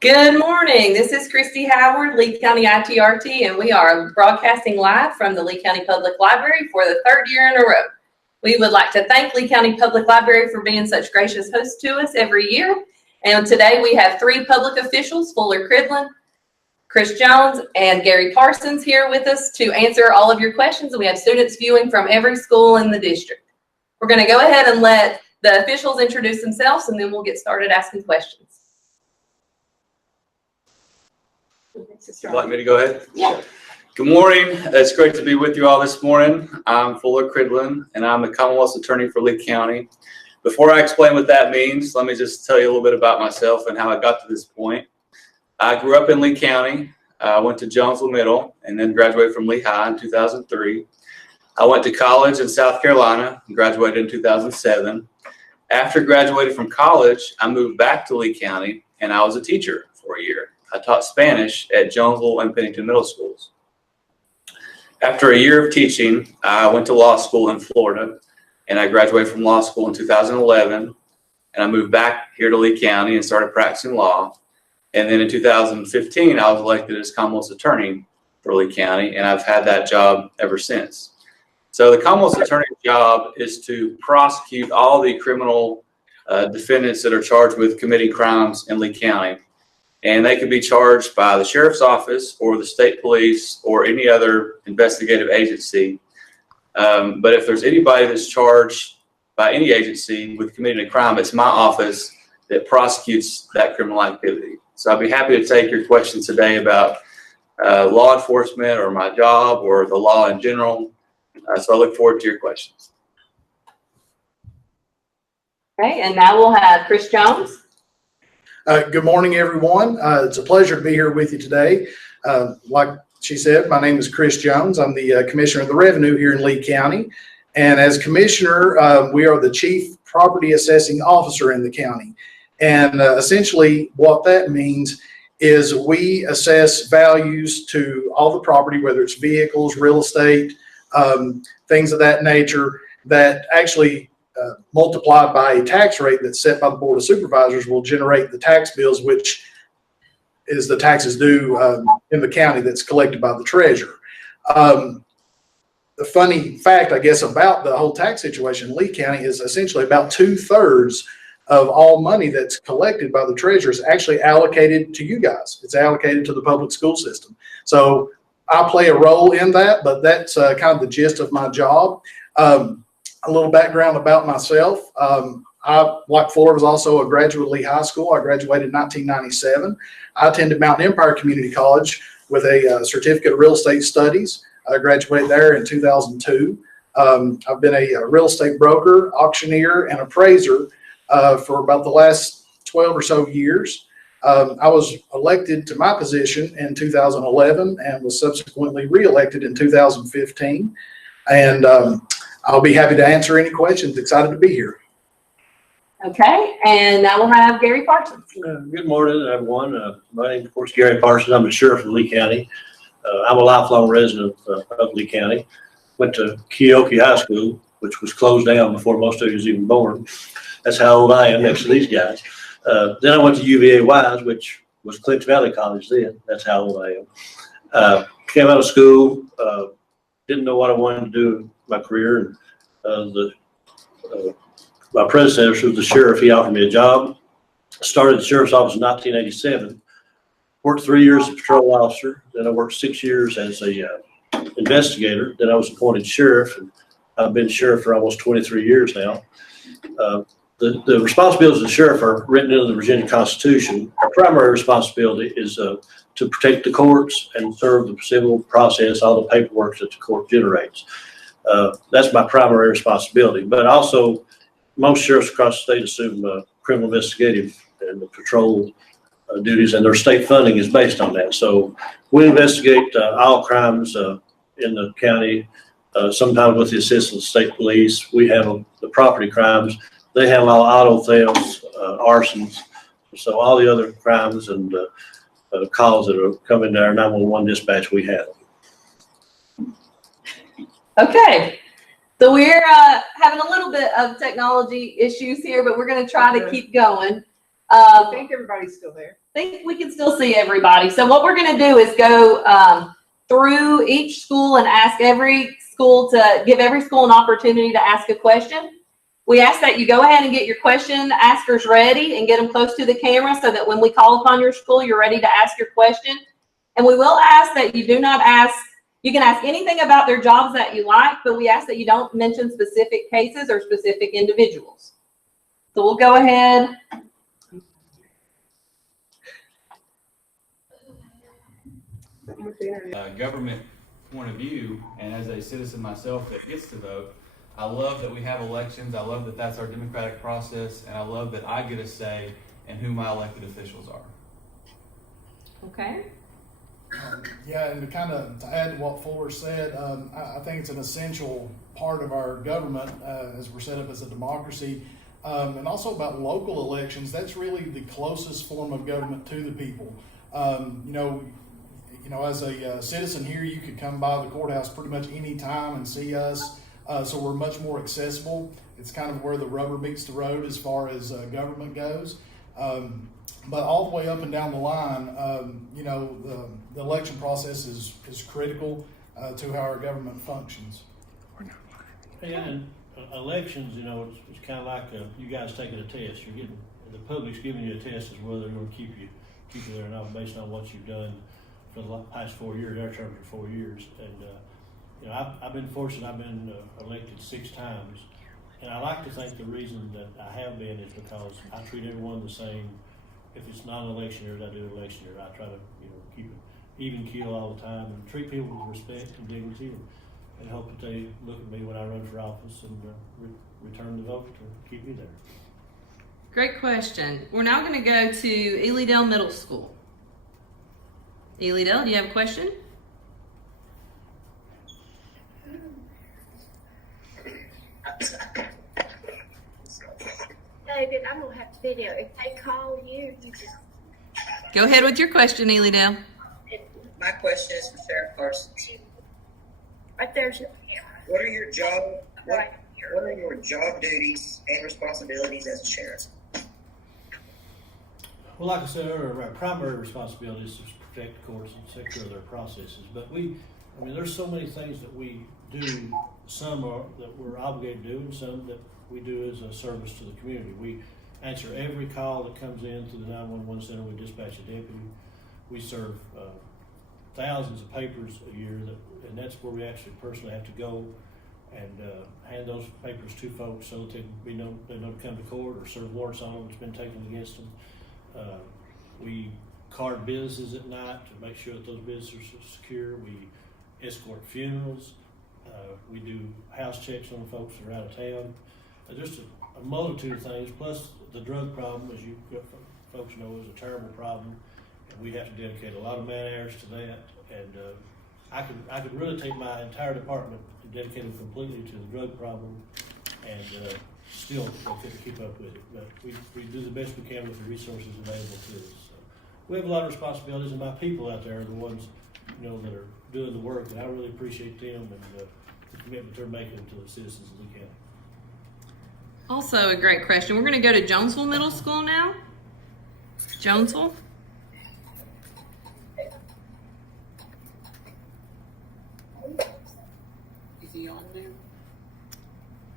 Good morning. This is Christy Howard, Lee County ITRT, and we are broadcasting live from the Lee County Public Library for the third year in a row. We would like to thank Lee County Public Library for being such gracious hosts to us every year. And today we have three public officials, Fuller Cridland, Chris Jones, and Gary Parsons here with us to answer all of your questions. And we have students viewing from every school in the district. We're going to go ahead and let the officials introduce themselves, and then we'll get started asking questions. Would you like me to go ahead? Yeah. Good morning. It's great to be with you all this morning. I'm Fuller Cridland, and I'm the Commonwealth's attorney for Lee County. Before I explain what that means, let me just tell you a little bit about myself and how I got to this point. I grew up in Lee County. I went to Jonesville Middle and then graduated from Lee High in 2003. I went to college in South Carolina and graduated in 2007. After graduating from college, I moved back to Lee County, and I was a teacher for a year. I taught Spanish at Jonesville and Pennington Middle Schools. After a year of teaching, I went to law school in Florida, and I graduated from law school in 2011, and I moved back here to Lee County and started practicing law. And then in 2015, I was elected as Commonwealth's attorney for Lee County, and I've had that job ever since. So the Commonwealth's attorney's job is to prosecute all the criminal defendants that are charged with committing crimes in Lee County. And they could be charged by the sheriff's office or the state police or any other investigative agency. But if there's anybody that's charged by any agency with committing a crime, it's my office that prosecutes that criminal activity. So I'll be happy to take your questions today about law enforcement or my job or the law in general. So I look forward to your questions. Okay, and now we'll have Chris Jones. Good morning, everyone. It's a pleasure to be here with you today. Like she said, my name is Chris Jones. I'm the Commissioner of the Revenue here in Lee County. And as Commissioner, we are the Chief Property Assessing Officer in the county. And essentially what that means is we assess values to all the property, whether it's vehicles, real estate, things of that nature, that actually multiplied by a tax rate that's set by the Board of Supervisors will generate the tax bills, which is the taxes due in the county that's collected by the treasurer. The funny fact, I guess, about the whole tax situation in Lee County is essentially about 2/3 of all money that's collected by the treasurer is actually allocated to you guys. It's allocated to the public school system. So I play a role in that, but that's kind of the gist of my job. A little background about myself. I, like Fuller, was also a graduate of Lee High School. I graduated in 1997. I attended Mountain Empire Community College with a certificate of real estate studies. I graduated there in 2002. I've been a real estate broker, auctioneer, and appraiser for about the last 12 or so years. I was elected to my position in 2011 and was subsequently re-elected in 2015. And I'll be happy to answer any questions. Excited to be here. Okay, and now we'll have Gary Parsons. Good morning, everyone. My name is, of course, Gary Parsons. I'm the sheriff of Lee County. I'm a lifelong resident of Lee County. Went to Keokee High School, which was closed down before most of you was even born. That's how old I am next to these guys. Then I went to UVA Wise, which was Clinton Valley College then. That's how old I am. Came out of school, didn't know what I wanted to do in my career. And my predecessor was the sheriff. He offered me a job. Started the sheriff's office in 1987. Worked 3 years as a patrol officer. Then I worked 6 years as a investigator. Then I was appointed sheriff, and I've been sheriff for almost 23 years now. The responsibilities of the sheriff are written into the Virginia Constitution. Our primary responsibility is to protect the courts and serve the civil process, all the paperwork that the court generates. That's my primary responsibility. But also, most sheriffs across the state assume criminal investigative and the patrol duties, and their state funding is based on that. So we investigate all crimes in the county, sometimes with the assistance of the state police. We handle the property crimes. They handle all auto thefts, arsons, so all the other crimes and calls that are coming to our 911 dispatch, we handle. Okay, so we're having a little bit of technology issues here, but we're going to try to keep going. I think everybody's still there. think we can still see everybody. So what we're gonna do is go through each school and ask every school to give every school an opportunity to ask a question. We ask that you go ahead and get your question askers ready and get them close to the camera so that when we call upon your school, you're ready to ask your question. And we will ask that you do not ask, you can ask anything about their jobs that you like, but we ask that you don't mention specific cases or specific individuals. So we'll go ahead. Government point of view, and as a citizen myself that gets to vote, I love that we have elections. I love that that's our democratic process, and I love that I get a say in who my elected officials are. Okay. Yeah, and to add to what Fuller said, I think it's an essential part of our government as we're set up as a democracy, and also about local elections. That's really the closest form of government to the people. As a citizen here, you could come by the courthouse pretty much any time and see us, so we're much more accessible. It's kind of where the rubber meets the road as far as government goes. But all the way up and down the line, the election process is critical to how our government functions. And elections, it's kind of like you guys taking a test. The public's giving you a test as whether they're going to keep you there or not based on what you've done for the past 4 years. Their term for 4 years, and I've been fortunate. I've been elected 6 times, and I like to think the reason that I have been is because I treat everyone the same. If it's not an election year, I do an election year. I try to keep it even keel all the time and treat people with respect and dignity, and hope that they look at me when I run for office and return the vote to keep me there. Great question. We're now going to go to Elydale Middle School. Elydale, do you have a question? David, I'm gonna have to video. If they call you, you just. Go ahead with your question, Elydale. My question is for Sheriff Parsons. Right there's your. What are your job? Right What are your job duties and responsibilities as a sheriff? Well, like I said earlier, our primary responsibility is to protect the courts and take care of their processes. But there's so many things that we do. Some are that we're obligated to do, and some that we do as a service to the community. We answer every call that comes in to the 911 center. We dispatch a deputy. We serve thousands of papers a year, and that's where we actually personally have to go and hand those papers to folks so that they know to come to court or serve warrants on them that's been taken against them. We card businesses at night to make sure that those businesses are secure. We escort funerals. We do house checks on folks that are out of town. Just a multitude of things, plus the drug problem, as you folks know, is a terrible problem, and we have to dedicate a lot of man hours to that. And I could really take my entire department and dedicate them completely to the drug problem, and still couldn't keep up with it. But we do the best we can with the resources available to us. So we have a lot of responsibilities, and my people out there are the ones that are doing the work, and I really appreciate them and the commitment they're making to the citizens of Lee County. Also a great question. We're going to go to Jonesville Middle School now. Jonesville. Is he on there?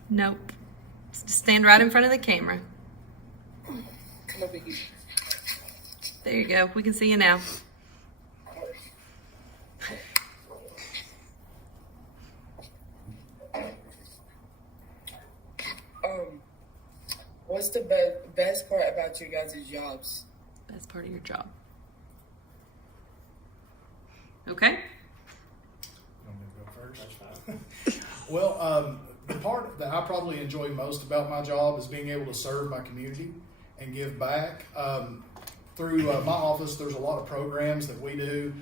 Nope. Just stand right in front of the camera. Come over here. There you go. We can see you now. What's the best part about your guys' jobs? That's part of your job. Okay. Want me to go first? Well, the part that I probably enjoy most about my job is being able to serve my community and give back. Through my office, there's a lot of programs that we do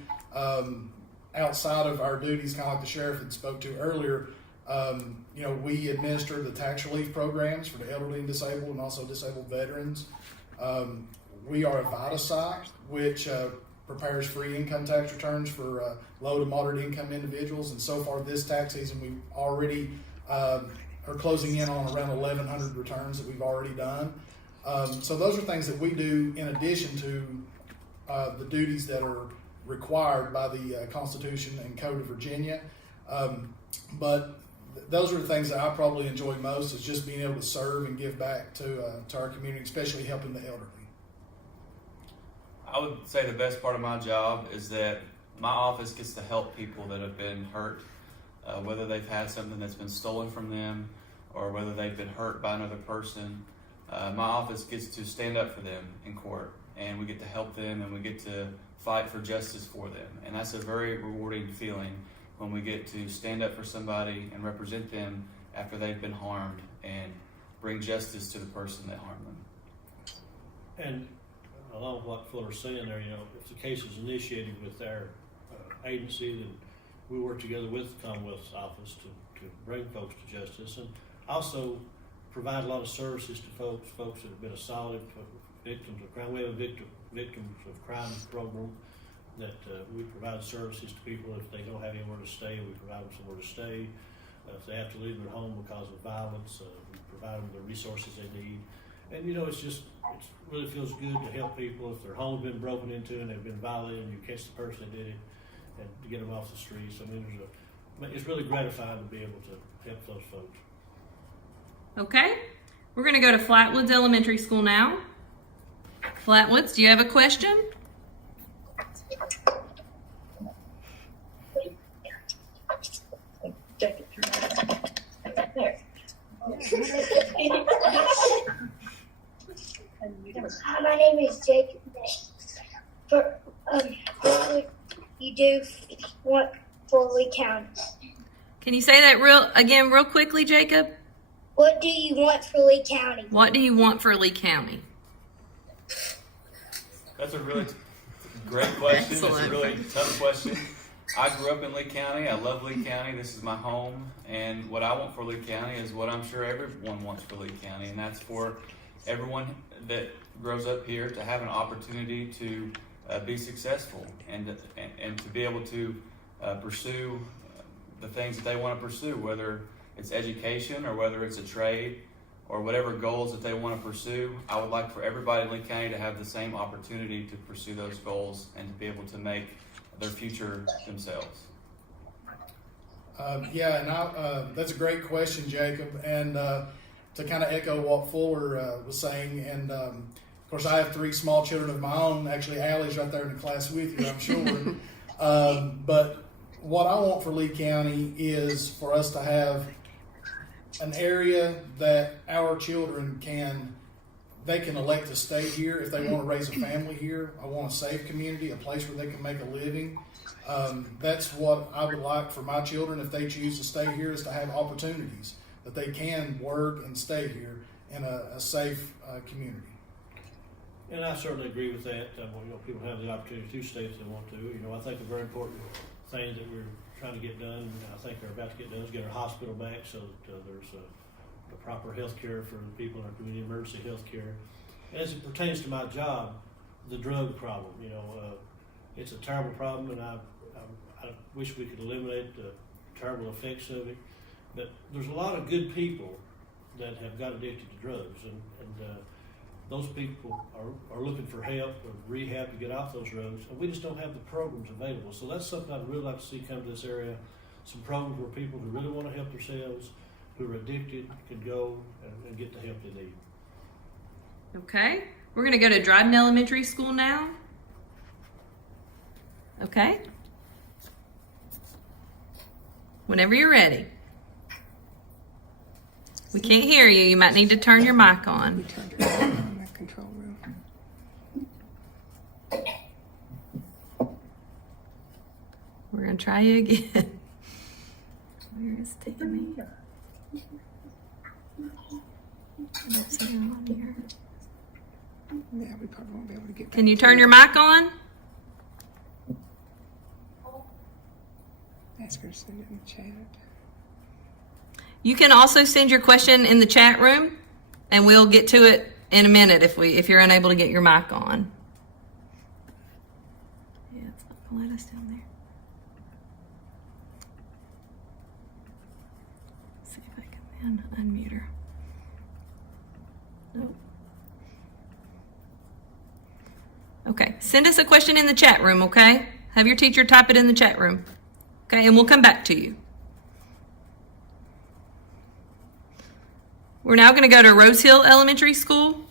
outside of our duties, kind of like the sheriff had spoke to earlier. We administer the tax relief programs for the elderly and disabled, and also disabled veterans. We are a VITA-site, which prepares free income tax returns for low to moderate income individuals. And so far this tax season, we already are closing in on around 1,100 returns that we've already done. So those are things that we do in addition to the duties that are required by the Constitution and Code of Virginia. But those are the things that I probably enjoy most, is just being able to serve and give back to our community, especially helping the elderly. I would say the best part of my job is that my office gets to help people that have been hurt, whether they've had something that's been stolen from them or whether they've been hurt by another person. My office gets to stand up for them in court, and we get to help them, and we get to fight for justice for them. And that's a very rewarding feeling when we get to stand up for somebody and represent them after they've been harmed and bring justice to the person that harmed them. And along with what Fuller's saying there, if the case is initiated with our agency, then we work together with the Commonwealth's office to bring folks to justice, and also provide a lot of services to folks that have been assaulted, victims of crime. We have a victims of crime program that we provide services to people. If they don't have anywhere to stay, we provide them somewhere to stay. If they have to leave their home because of violence, we provide them the resources they need. And it really feels good to help people if their home's been broken into and they've been violated, and you catch the person that did it and to get them off the streets. I mean, it's really gratifying to be able to help those folks. Okay, we're going to go to Flatwoods Elementary School now. Flatwoods, do you have a question? Hi, my name is Jacob. What would you do want for Lee County? Can you say that real quickly, Jacob? What do you want for Lee County? What do you want for Lee County? That's a really great question. It's a Excellent. really tough question. I grew up in Lee County. I love Lee County. This is my home. And what I want for Lee County is what I'm sure everyone wants for Lee County. And that's for everyone that grows up here to have an opportunity to be successful and to be able to pursue the things that they want to pursue, whether it's education or whether it's a trade or whatever goals that they want to pursue. I would like for everybody in Lee County to have the same opportunity to pursue those goals and to be able to make their future themselves. That's a great question, Jacob. And to kind of echo what Fuller was saying, and of course, I have 3 small children of my own. Actually, Allie's right there in the class with you, I'm sure. But what I want for Lee County is for us to have an area that our children can elect to stay here if they want to raise a family here. I want a safe community, a place where they can make a living. That's what I would like for my children if they choose to stay here, is to have opportunities that they can work and stay here in a safe community. And I certainly agree with that. People have the opportunity to stay if they want to. I think a very important thing that we're trying to get done, and I think they're about to get done, is get our hospital back so that there's a proper health care for the people in our community, emergency health care. As it pertains to my job, the drug problem, it's a terrible problem, and I wish we could eliminate the terrible effects of it. But there's a lot of good people that have got addicted to drugs, and those people are looking for help or rehab to get off those drugs, and we just don't have the programs available. So that's something I'd really like to see come to this area, some programs where people who really want to help themselves, who are addicted, can go and get the help they need. Okay, we're going to go to Dryden Elementary School now. Okay. Whenever you're ready. We can't hear you. You might need to turn your mic on. Control room. We're going to try you again. Where is Tammy? I don't see her on here. Yeah, we probably won't be able to get. Can you turn your mic on? Ask her to send it in the chat. You can also send your question in the chat room, and we'll get to it in a minute if you're unable to get your mic on. Yeah, it's not gonna let us down there. Let's see if I can unmute her. Nope. Okay, send us a question in the chat room, okay? Have your teacher type it in the chat room. Okay, and we'll come back to you. We're now going to go to Rose Hill Elementary School.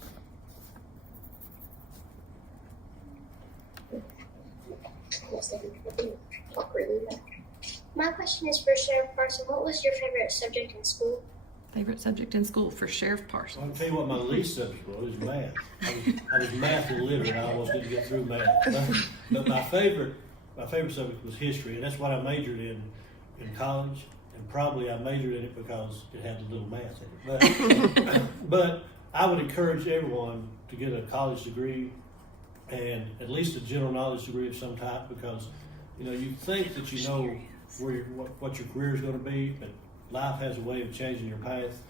My question is for Sheriff Parson. What was your favorite subject in school? Favorite subject in school for Sheriff Parsons. I'll tell you what my least subject was math. I was math illiterate. I almost didn't get through math. But my favorite subject was history, and that's what I majored in college. And probably I majored in it because it had a little math in it. But I would encourage everyone to get a college degree and at least a general knowledge degree of some type, because you think that you know what your career is going to be, but life has a way of changing your path.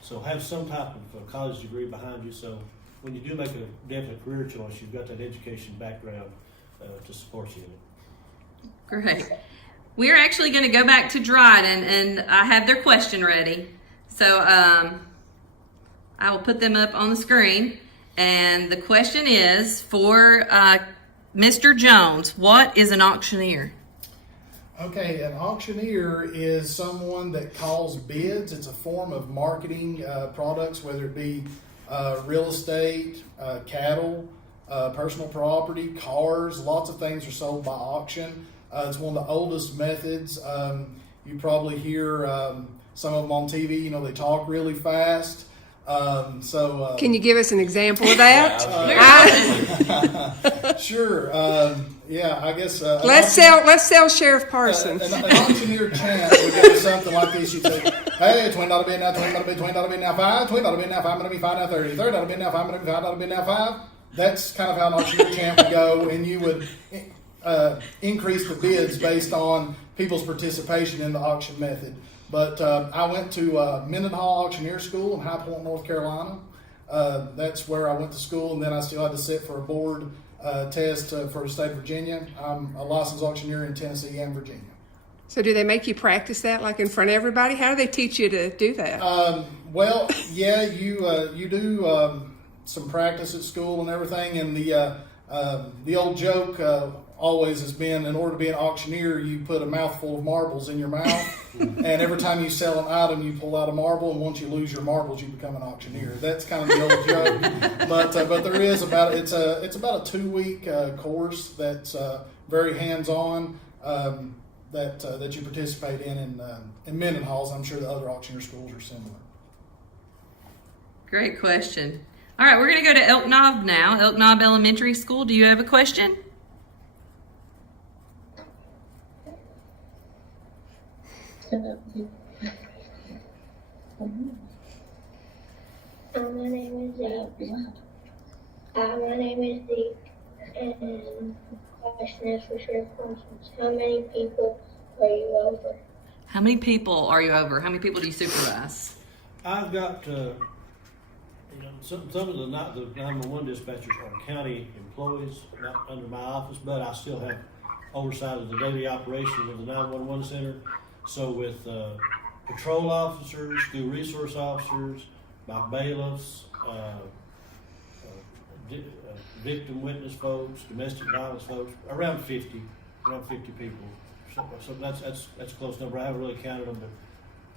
So have some type of a college degree behind you, so when you do make a definite career choice, you've got that education background to support you in it. Great. We're actually going to go back to Dryden, and I have their question ready. So I will put them up on the screen. And the question is for Mr. Jones, what is an auctioneer? Okay, an auctioneer is someone that calls bids. It's a form of marketing products, whether it be real estate, cattle, personal property, cars. Lots of things are sold by auction. It's one of the oldest methods. You probably hear some of them on TV. They talk really fast. Can you give us an example of that? Sure. Yeah, I guess. Let's sell Sheriff Parson. An auctioneer chant would go something like this. You'd say, hey, $20 bid now, $20 bid, $20 bid now, $5, $20 bid now, $5, I'm going to be $5 now, $30, $30 bid now, $5, I'm going to be $5 bid now, $5. That's kind of how an auctioneer chant would go, and you would increase the bids based on people's participation in the auction method. But I went to Mendenhall Auctioneer School in High Point, North Carolina. That's where I went to school, and then I still had to sit for a board test for the state of Virginia. I'm a licensed auctioneer in Tennessee and Virginia. So do they make you practice that like in front of everybody? How do they teach you to do that? Well, yeah, you do some practice at school and everything, and the old joke always has been, in order to be an auctioneer, you put a mouthful of marbles in your mouth, and every time you sell an item, you pull out a marble, and once you lose your marbles, you become an auctioneer. That's kind of the old joke, but there is it's about a 2-week course that's very hands-on that you participate in Mendenhall's. I'm sure the other auctioneer schools are similar. Great question. All right, we're going to go to Elk Knob now. Elk Knob Elementary School. Do you have a question? My name is Zeke. And the question is for Sheriff Parsons. How many people are you over? How many people are you over? How many people do you supervise? I've got, some of the 911 dispatchers are county employees, not under my office, but I still have oversight of the daily operation of the 911 center. So with patrol officers, school resource officers, my bailiffs, victim witness folks, domestic violence folks, around 50 people. So that's a close number. I haven't really counted them, but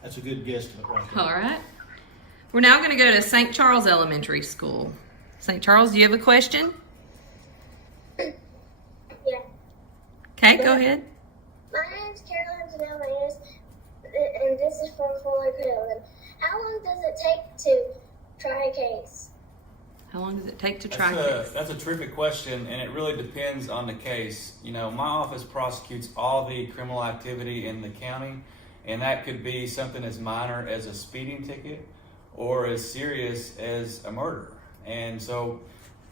that's a good guesstimate right there. All right. We're now going to go to St. Charles Elementary School. St. Charles, do you have a question? Yeah. Okay, go ahead. My name's Caroline Janelle, and this is from Fuller Hill. How long does it take to try a case? How long does it take to try a case? That's a terrific question, and it really depends on the case. My office prosecutes all the criminal activity in the county, and that could be something as minor as a speeding ticket or as serious as a murder. And so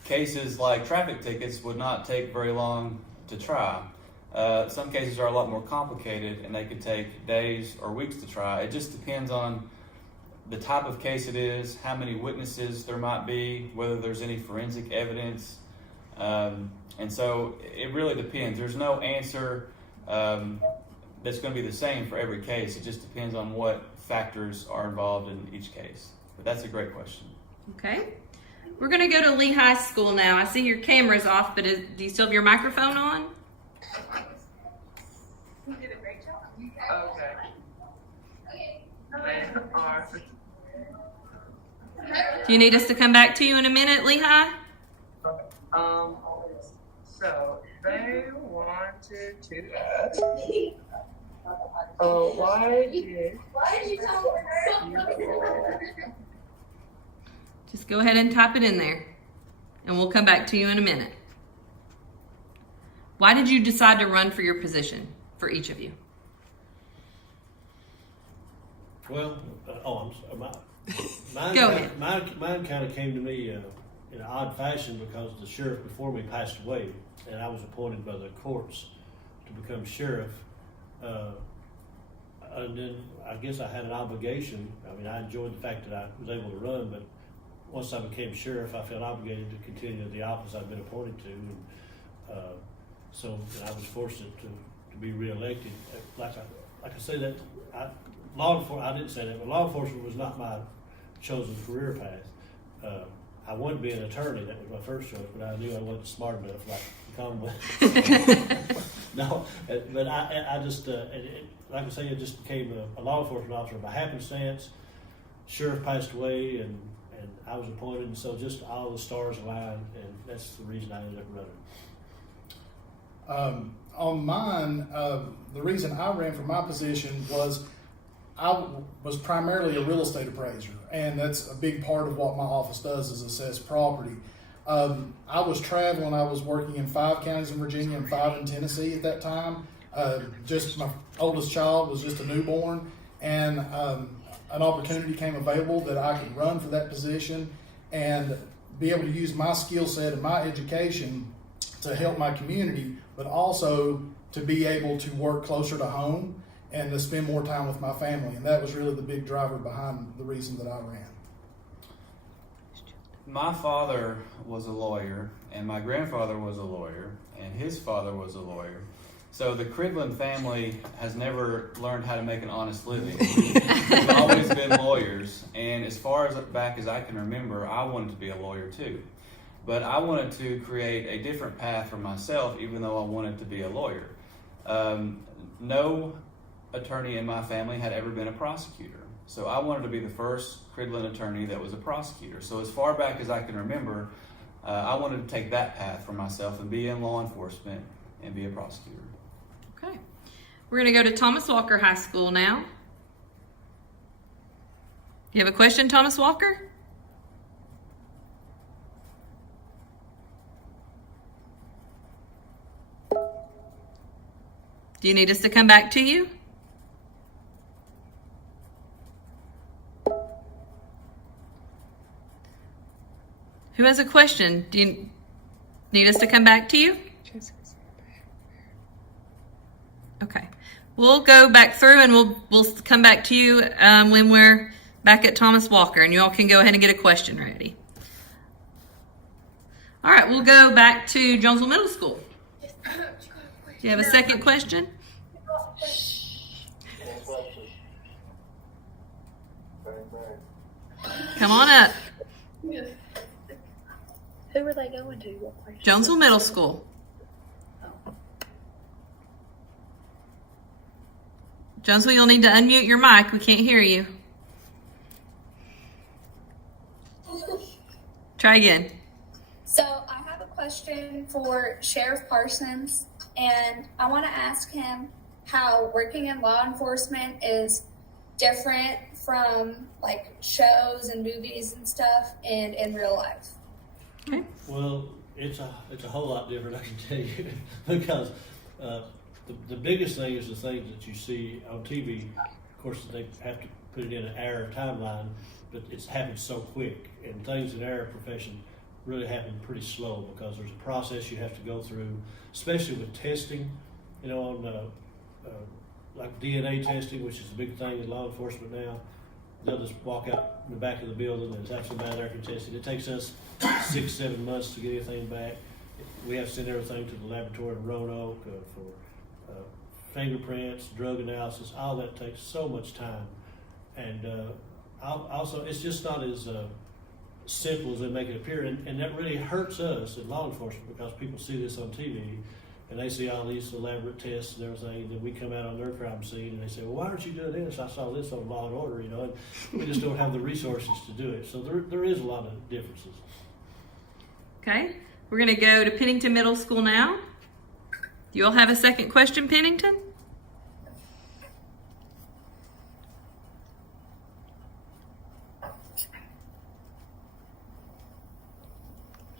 cases like traffic tickets would not take very long to try. Some cases are a lot more complicated, and they could take days or weeks to try. It just depends on the type of case it is, how many witnesses there might be, whether there's any forensic evidence. And so it really depends. There's no answer that's going to be the same for every case. It just depends on what factors are involved in each case. But that's a great question. Okay. We're gonna go to Lee High School now. I see your camera's off, but do you still have your microphone on? You did a great job. Okay. They are. Do you need us to come back to you in a minute, Lee High? So they wanted to ask, why did you come over? Just go ahead and type it in there, and we'll come back to you in a minute. Why did you decide to run for your position, for each of you? Well, mine Go ahead. Mine kind of came to me in an odd fashion because the sheriff before me passed away, and I was appointed by the courts to become sheriff. And then I guess I had an obligation. I mean, I enjoyed the fact that I was able to run, but once I became sheriff, I felt obligated to continue the office I'd been appointed to, and so I was forced to be reelected. Like I say that law enforcement. I didn't say that, but law enforcement was not my chosen career path. I wanted to be an attorney. That was my first choice, but I knew I wasn't smart enough, like the Commonwealth. No, but I just like I say, it just became a law enforcement officer by happenstance. Sheriff passed away, and I was appointed, and so just all the stars aligned, and that's the reason I ended up running. On mine, the reason I ran for my position was I was primarily a real estate appraiser, and that's a big part of what my office does is assess property. I was traveling. I was working in 5 counties in Virginia and 5 in Tennessee at that time. Just my oldest child was just a newborn, and an opportunity came available that I could run for that position and be able to use my skill set and my education to help my community, but also to be able to work closer to home and to spend more time with my family. And that was really the big driver behind the reason that I ran. My father was a lawyer, and my grandfather was a lawyer, and his father was a lawyer. So the Cridland family has never learned how to make an honest living. We've always been lawyers, and as far as back as I can remember, I wanted to be a lawyer too. But I wanted to create a different path for myself, even though I wanted to be a lawyer. No attorney in my family had ever been a prosecutor. So I wanted to be the first Cridland attorney that was a prosecutor. So as far back as I can remember, I wanted to take that path for myself and be in law enforcement and be a prosecutor. Okay. We're going to go to Thomas Walker High School now. You have a question, Thomas Walker? Do you need us to come back to you? Who has a question? Do you need us to come back to you? Okay. We'll go back through and we'll come back to you when we're back at Thomas Walker, and you all can go ahead and get a question ready. All right, we'll go back to Jonesville Middle School. Do you have a second question? Come on up. Who are they going to? What place? Jonesville Middle School. Jonesville, you'll need to unmute your mic. We can't hear you. Try again. So I have a question for Sheriff Parsons, and I want to ask him how working in law enforcement is different from like shows and movies and stuff and in real life. Okay. Well, it's a whole lot different, I can tell you, because the biggest thing is the things that you see on TV. Of course, they have to put it in an hour timeline, but it's happened so quick, and things in our profession really happen pretty slow because there's a process you have to go through, especially with testing. You know, on like DNA testing, which is a big thing in law enforcement now. They'll just walk out in the back of the building and it's actually been there contested. It takes us 6-7 months to get anything back. We have to send everything to the laboratory in Roanoke for fingerprints, drug analysis. All that takes so much time, and also it's just not as simple as they make it appear, and that really hurts us in law enforcement because people see this on TV and they see all these elaborate tests and everything, and then we come out on their crime scene and they say, well, why aren't you doing this? I saw this on Law and Order, you know, and we just don't have the resources to do it. So there is a lot of differences. Okay, we're gonna go to Pennington Middle School now. Do you all have a second question, Pennington?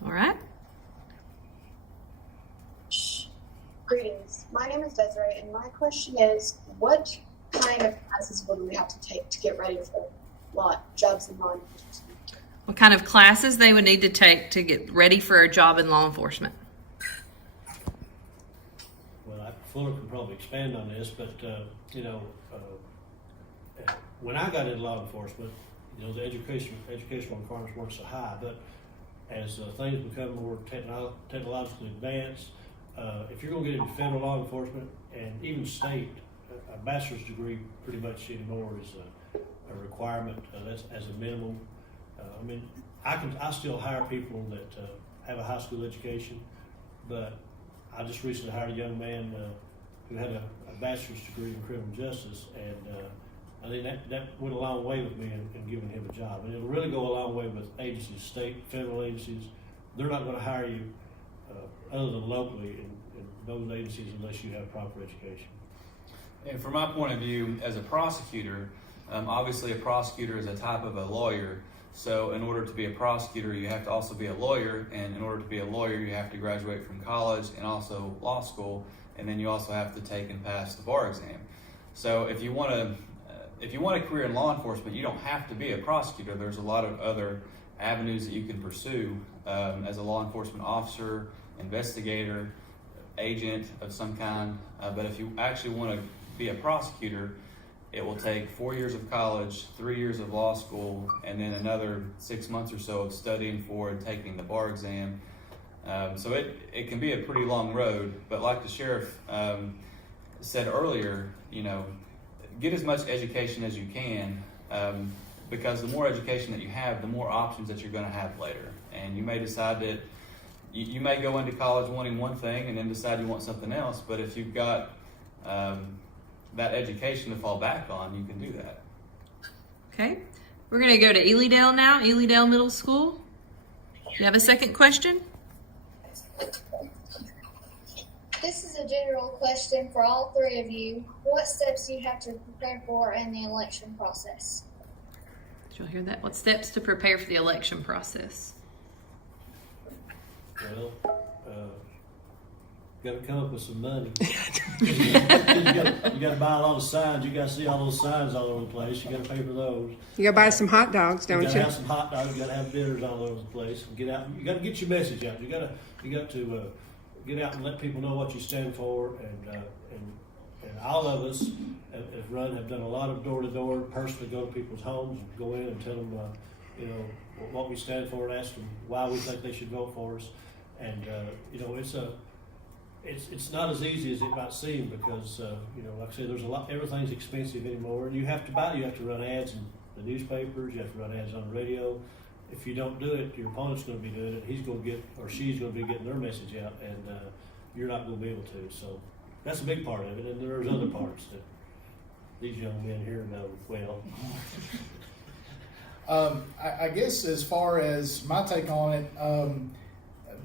All right. Greetings. My name is Desiree, and my question is, what kind of classes would we have to take to get ready for jobs in law enforcement? What kind of classes they would need to take to get ready for a job in law enforcement? Well, Fuller can probably expand on this, but when I got into law enforcement, you know, the educational requirements weren't so high. But as things become more technologically advanced, if you're going to get into federal law enforcement and even state, a bachelor's degree pretty much anymore is a requirement. That's as a minimum. I mean, I still hire people that have a high school education, but I just recently hired a young man who had a bachelor's degree in criminal justice, and I think that went a long way with me in giving him a job. And it'll really go a long way with agencies, state, federal agencies. They're not going to hire you other than locally in those agencies unless you have proper education. And from my point of view, as a prosecutor, obviously a prosecutor is a type of a lawyer. So in order to be a prosecutor, you have to also be a lawyer. And in order to be a lawyer, you have to graduate from college and also law school. And then you also have to take and pass the bar exam. So if you want a career in law enforcement, you don't have to be a prosecutor. There's a lot of other avenues that you can pursue as a law enforcement officer, investigator, agent of some kind. But if you actually want to be a prosecutor, it will take 4 years of college, 3 years of law school, and then another 6 months or so of studying for and taking the bar exam. So it can be a pretty long road, but like the sheriff said earlier, you know, get as much education as you can, because the more education that you have, the more options that you're going to have later. And you may decide that you may go into college wanting one thing and then decide you want something else, but if you've got that education to fall back on, you can do that. Okay, we're gonna go to Elydale now, Elydale Middle School. Do you have a second question? This is a general question for all three of you. What steps do you have to prepare for in the election process? Did you all hear that? What steps to prepare for the election process? Well, got to come up with some money. you got to buy a lot of signs. You got to see all those signs all over the place. You got to pay for those. You gotta buy some hot dogs, don't You you? got to have some hot dogs. You got to have bitters all over the place. Get out. You got to get your message out. You got to get out and let people know what you stand for. And all of us have done a lot of door to door, personally go to people's homes, and go in and tell them, what we stand for, and ask them why we think they should vote for us. And it's not as easy as it might seem because like I said, there's a lot. Everything's expensive anymore. You have to run ads in the newspapers. You have to run ads on the radio. If you don't do it, your opponent's going to be doing it. He's going to get, or she's going to be getting their message out, and you're not going to be able to. So that's a big part of it. And there's other parts that these young men here know well. I guess as far as my take on it,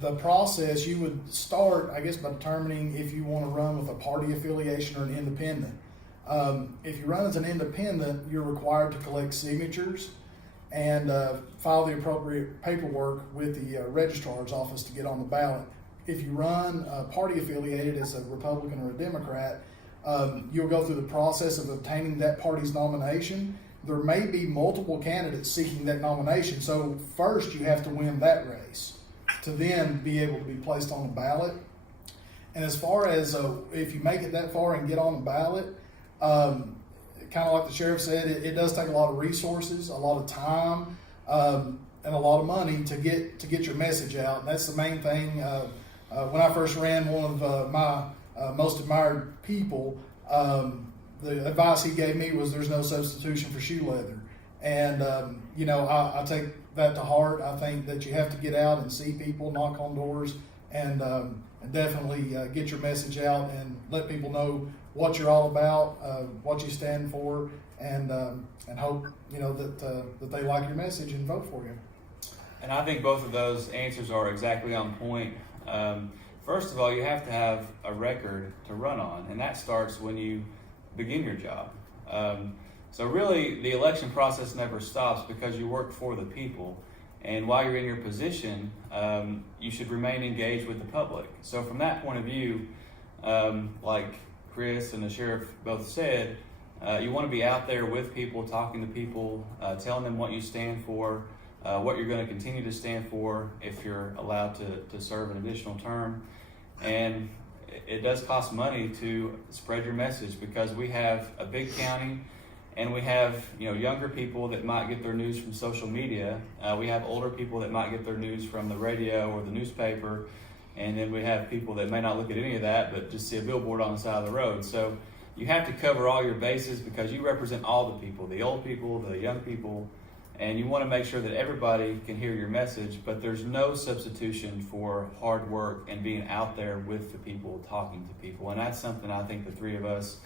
the process, you would start, I guess, by determining if you want to run with a party affiliation or an independent. If you run as an independent, you're required to collect signatures and file the appropriate paperwork with the registrar's office to get on the ballot. If you run party affiliated as a Republican or a Democrat, you'll go through the process of obtaining that party's nomination. There may be multiple candidates seeking that nomination, so first you have to win that race to then be able to be placed on the ballot. And as far as if you make it that far and get on the ballot, kind of like the sheriff said, it does take a lot of resources, a lot of time, and a lot of money to get your message out. And that's the main thing. When I first ran, one of my most admired people, the advice he gave me was there's no substitution for shoe leather. And, I take that to heart. I think that you have to get out and see people, knock on doors, and definitely get your message out and let people know what you're all about, what you stand for, and hope that they like your message and vote for you. And I think both of those answers are exactly on point. First of all, you have to have a record to run on, and that starts when you begin your job. So really, the election process never stops because you work for the people. And while you're in your position, you should remain engaged with the public. So from that point of view, like Chris and the sheriff both said, you want to be out there with people, talking to people, telling them what you stand for, what you're going to continue to stand for if you're allowed to serve an additional term. And it does cost money to spread your message because we have a big county and we have younger people that might get their news from social media. We have older people that might get their news from the radio or the newspaper. And then we have people that may not look at any of that but just see a billboard on the side of the road. So you have to cover all your bases because you represent all the people, the old people, the young people, and you want to make sure that everybody can hear your message, but there's no substitution for hard work and being out there with the people, talking to people. And that's something I think the three of us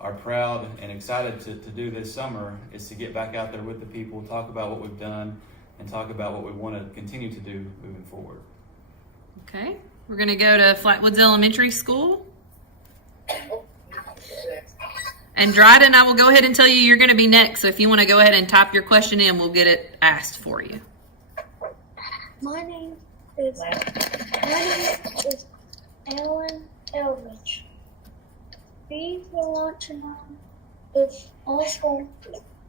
are proud and excited to do this summer, is to get back out there with the people, talk about what we've done, and talk about what we want to continue to do moving forward. Okay, we're going to go to Flatwoods Elementary School. And Dryden, I will go ahead and tell you you're going to be next. So if you want to go ahead and type your question in, we'll get it asked for you. My name is Alan Elrich. We would like to know if our school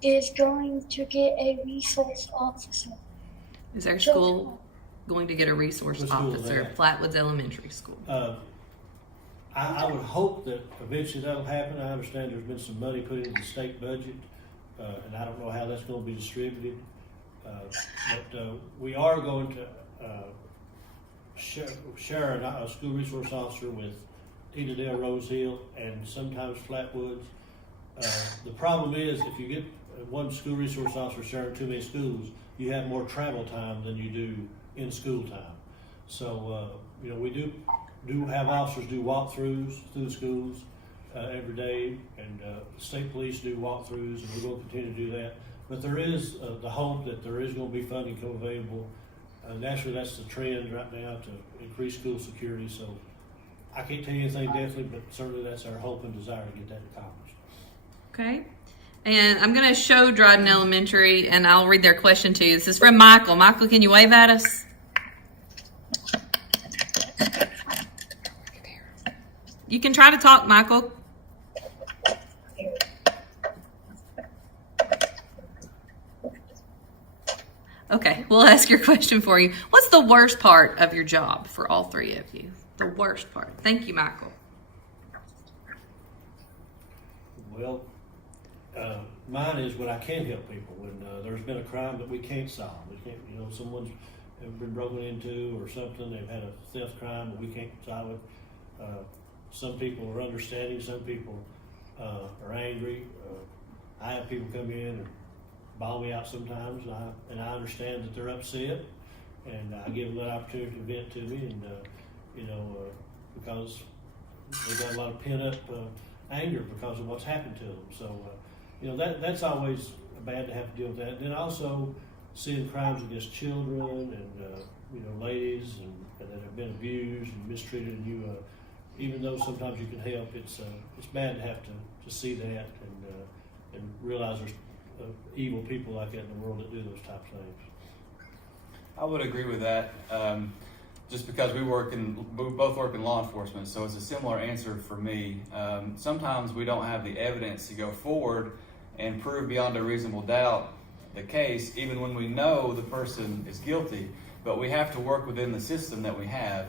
is going to get a resource officer. Is our school going to get a resource What school is officer? that? Flatwoods Elementary School. I would hope that eventually that'll happen. I understand there's been some money put into the state budget, and I don't know how that's going to be distributed. But we are going to share a school resource officer with Edendale, Rose Hill, and sometimes Flatwoods. The problem is if you get one school resource officer sharing too many schools, you have more travel time than you do in school time. So, we do have officers do walkthroughs through the schools every day, and state police do walkthroughs, and we're going to continue to do that. But there is the hope that there is going to be funding come available. Naturally, that's the trend right now to increase school security. So I can't tell you anything definitely, but certainly that's our hope and desire to get that accomplished. Okay. And I'm going to show Dryden Elementary, and I'll read their question to you. This is from Michael. Michael, can you wave at us? You can try to talk, Michael. Okay, we'll ask your question for you. What's the worst part of your job for all three of you? The worst part. Thank you, Michael. Well, mine is when I can help people, when there's been a crime that we can't solve. We can't, someone's been broken into or something, they've had a theft crime and we can't solve it. Some people are understanding, some people are angry. I have people come in and bawl me out sometimes, and I understand that they're upset, and I give them that opportunity to vent to me, and because they've got a lot of pent up anger because of what's happened to them. So that's always bad to have to deal with that. And then also seeing crimes against children and ladies and that have been abused and mistreated, and even though sometimes you can help, it's bad to have to see that and realize there's evil people like that in the world that do those types of things. I would agree with that. Just because we both work in law enforcement, so it's a similar answer for me. Sometimes we don't have the evidence to go forward and prove beyond a reasonable doubt the case, even when we know the person is guilty. But we have to work within the system that we have,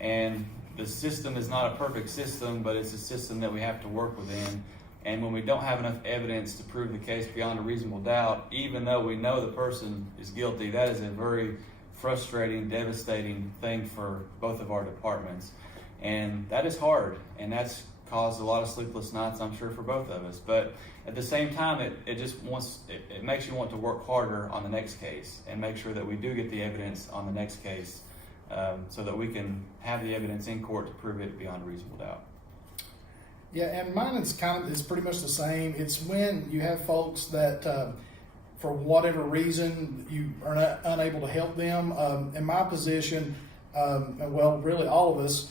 and the system is not a perfect system, but it's a system that we have to work within. And when we don't have enough evidence to prove the case beyond a reasonable doubt, even though we know the person is guilty, that is a very frustrating, devastating thing for both of our departments. And that is hard, and that's caused a lot of sleepless nights, I'm sure, for both of us. But at the same time, it makes you want to work harder on the next case and make sure that we do get the evidence on the next case, so that we can have the evidence in court to prove it beyond a reasonable doubt. Yeah, and mine is it's pretty much the same. It's when you have folks that, for whatever reason, you are not unable to help them. In my position, well, really all of us,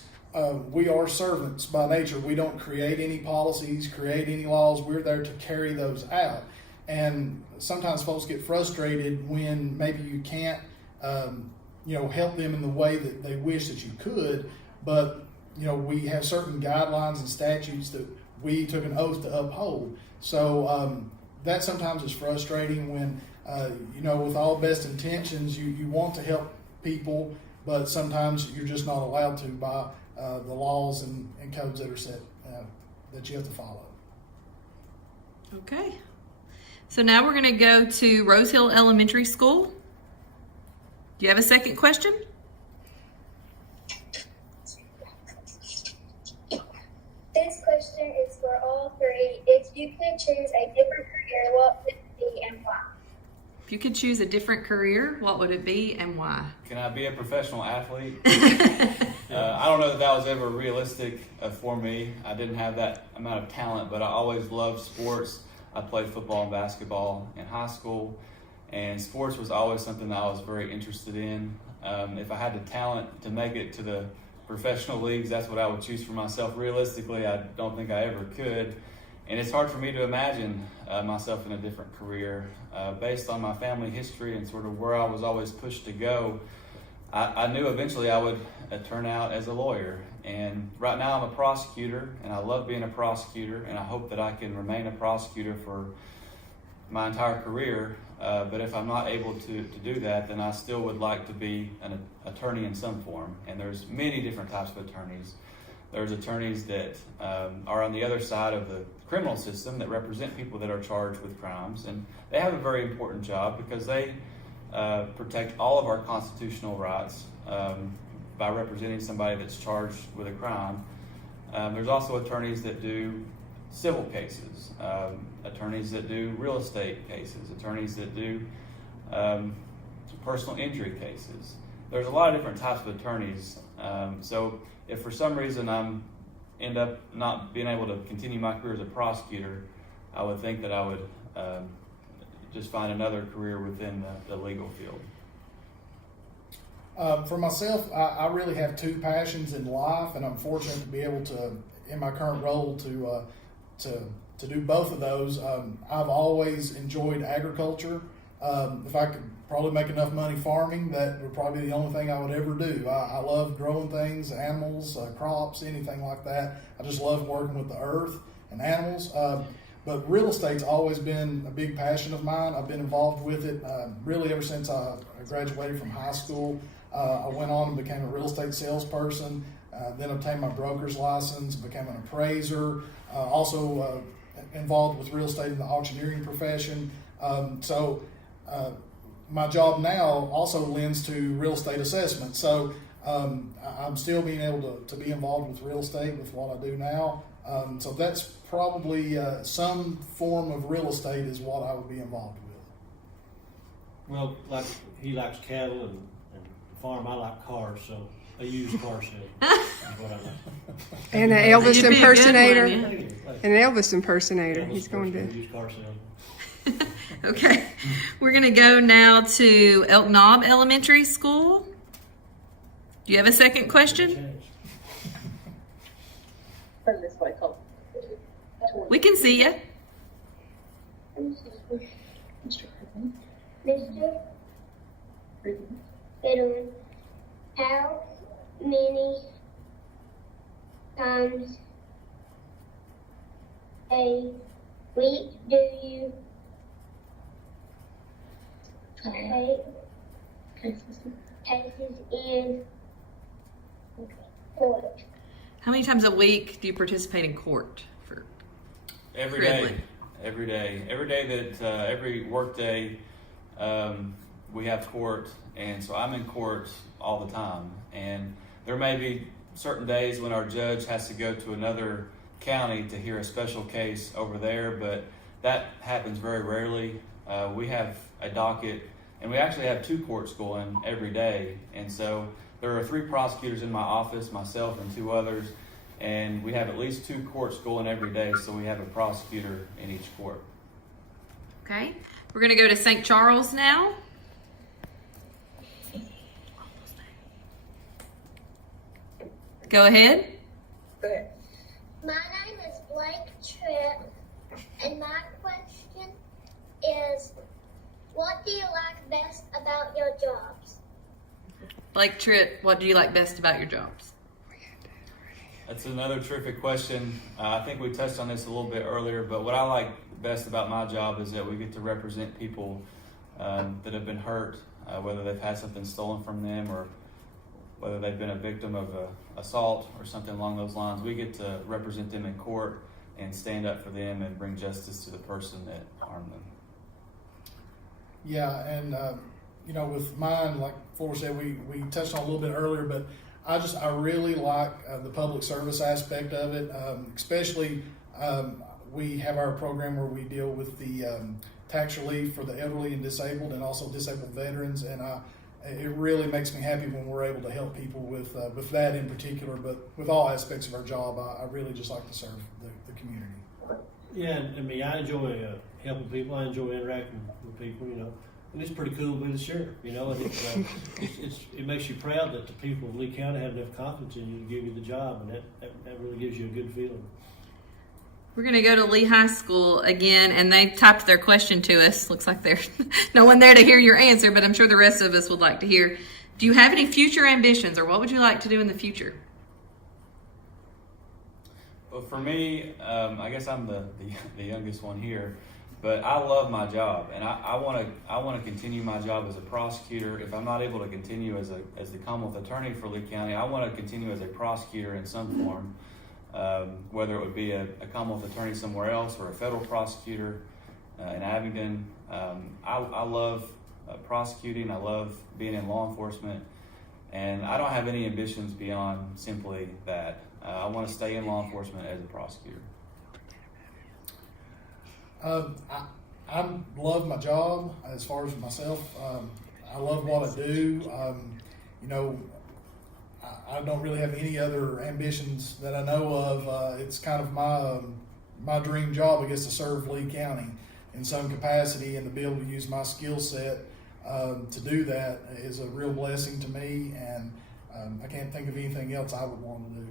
we are servants by nature. We don't create any policies, create any laws. We're there to carry those out. And sometimes folks get frustrated when maybe you can't, help them in the way that they wish that you could. But, we have certain guidelines and statutes that we took an oath to uphold. So that sometimes is frustrating when, with all best intentions, you want to help people, but sometimes you're just not allowed to by the laws and codes that are set that you have to follow. Okay. So now we're going to go to Rose Hill Elementary School. Do you have a second question? This question is for all three. If you could choose a different career, what would it be and why? If you could choose a different career, what would it be and why? Can I be a professional athlete? I don't know that was ever realistic for me. I didn't have that amount of talent, but I always loved sports. I played football and basketball in high school, and sports was always something that I was very interested in. If I had the talent to make it to the professional leagues, that's what I would choose for myself. Realistically, I don't think I ever could. And it's hard for me to imagine myself in a different career. Based on my family history and sort of where I was always pushed to go, I knew eventually I would turn out as a lawyer. And right now I'm a prosecutor, and I love being a prosecutor, and I hope that I can remain a prosecutor for my entire career. But if I'm not able to do that, then I still would like to be an attorney in some form. And there's many different types of attorneys. There's attorneys that are on the other side of the criminal system that represent people that are charged with crimes. And they have a very important job because they protect all of our constitutional rights by representing somebody that's charged with a crime. There's also attorneys that do civil cases, attorneys that do real estate cases, attorneys that do personal injury cases. There's a lot of different types of attorneys. So if for some reason I'm end up not being able to continue my career as a prosecutor, I would think that I would just find another career within the legal field. For myself, I really have two passions in life, and I'm fortunate to be able to, in my current role, to do both of those. I've always enjoyed agriculture. If I could probably make enough money farming, that would probably be the only thing I would ever do. I love growing things, animals, crops, anything like that. I just love working with the earth and animals. But real estate's always been a big passion of mine. I've been involved with it really ever since I graduated from high school. I went on and became a real estate salesperson, then obtained my broker's license, became an appraiser, also involved with real estate in the auctioneering profession. So my job now also lends to real estate assessment. So I'm still being able to be involved with real estate with what I do now. So that's probably some form of real estate is what I would be involved with. Well, like he likes cattle and farm, I like cars, so a used car sale is what I like. And an Elvis You'd be a good impersonator. one, yeah. An Elvis impersonator. He's going to. Used car sale. Okay. We're going to go now to Elk Knob Elementary School. Do you have a second question? We can see you. Mr. Fiddler, how many times a week do you take cases in court? How many times a week do you participate in court? Every day, Ridley. every day, every work day, we have court, and so I'm in court all the time. And there may be certain days when our judge has to go to another county to hear a special case over there, but that happens very rarely. We have a docket, and we actually have 2 courts going every day. And so there are 3 prosecutors in my office, myself and 2 others, and we have at least 2 courts going every day, so we have a prosecutor in each court. Okay, we're gonna go to St. Charles now. Go ahead. My name is Blake Tripp, and my question is, what do you like best about your jobs? Blake Tripp, what do you like best about your jobs? That's another terrific question. I think we touched on this a little bit earlier, but what I like best about my job is that we get to represent people that have been hurt, whether they've had something stolen from them or whether they've been a victim of assault or something along those lines. We get to represent them in court and stand up for them and bring justice to the person that harmed them. Yeah, and you know, with mine, like Forrest said, we touched on a little bit earlier, but I really like the public service aspect of it, especially we have our program where we deal with the tax relief for the elderly and disabled, and also disabled veterans, and it really makes me happy when we're able to help people with that in particular, but with all aspects of our job. I really just like to serve the community. Yeah, I mean, I enjoy helping people. I enjoy interacting with people, you know. And it's pretty cool being the sheriff, you know. And it makes you proud that the people of Lee County have enough confidence in you to give you the job, and that really gives you a good feeling. We're going to go to Lee High School again, and they typed their question to us. Looks like there's no one there to hear your answer, but I'm sure the rest of us would like to hear. Do you have any future ambitions, or what would you like to do in the future? Well, for me, I guess I'm the youngest one here, but I love my job, and I want to continue my job as a prosecutor. If I'm not able to continue as the Commonwealth Attorney for Lee County, I want to continue as a prosecutor in some form. Whether it would be a Commonwealth Attorney somewhere else or a federal prosecutor in Abingdon. I love prosecuting. I love being in law enforcement, and I don't have any ambitions beyond simply that. I want to stay in law enforcement as a prosecutor. I love my job as far as myself. I love what I do. You know, I don't really have any other ambitions that I know of. It's kind of my dream job, I guess, to serve Lee County in some capacity, and to be able to use my skill set to do that is a real blessing to me, and I can't think of anything else I would want to do.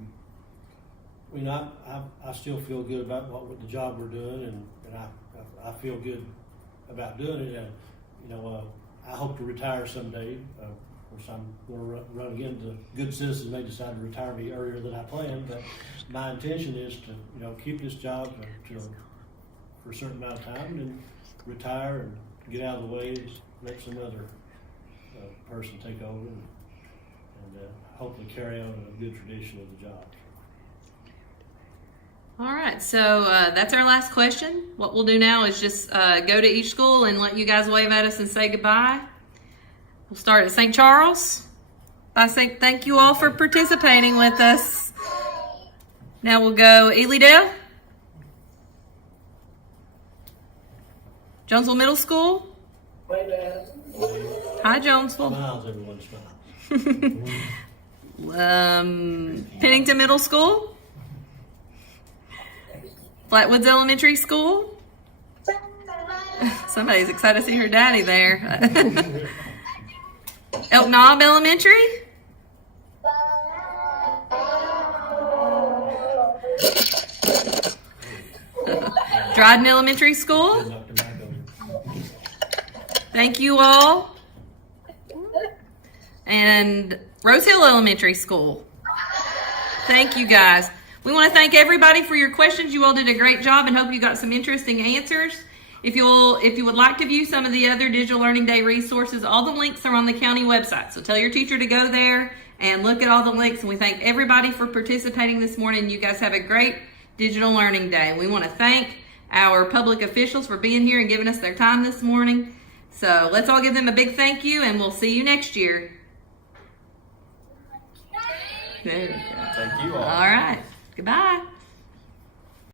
I mean, I still feel good about what the job we're doing, and I feel good about doing it. And you know, I hope to retire someday. Of course, I'm going to run again. The good citizens may decide to retire me earlier than I planned, but my intention is to keep this job for a certain amount of time, and then retire and get out of the way, and let some other person take over, and hopefully carry on a good tradition of the job. All right, so that's our last question. What we'll do now is just go to each school and let you guys wave at us and say goodbye. We'll start at St. Charles by saying thank you all for participating with us. Now we'll go Elydale, Jonesville Middle School. Hi, Jonesville. Smiles, everyone smiles. Pennington Middle School, Flatwoods Elementary School. Somebody's excited to see her daddy there. Elk Knob Elementary. Dryden Elementary School. Thank you all. And Rose Hill Elementary School. Thank you guys. We want to thank everybody for your questions. You all did a great job and hope you got some interesting answers. If you would like to view some of the other Digital Learning Day resources, all the links are on the county website. So tell your teacher to go there and look at all the links. And we thank everybody for participating this morning. You guys have a great Digital Learning Day. We want to thank our public officials for being here and giving us their time this morning. So let's all give them a big thank you, and we'll see you next year. There we go. Thank you all. All right. Goodbye.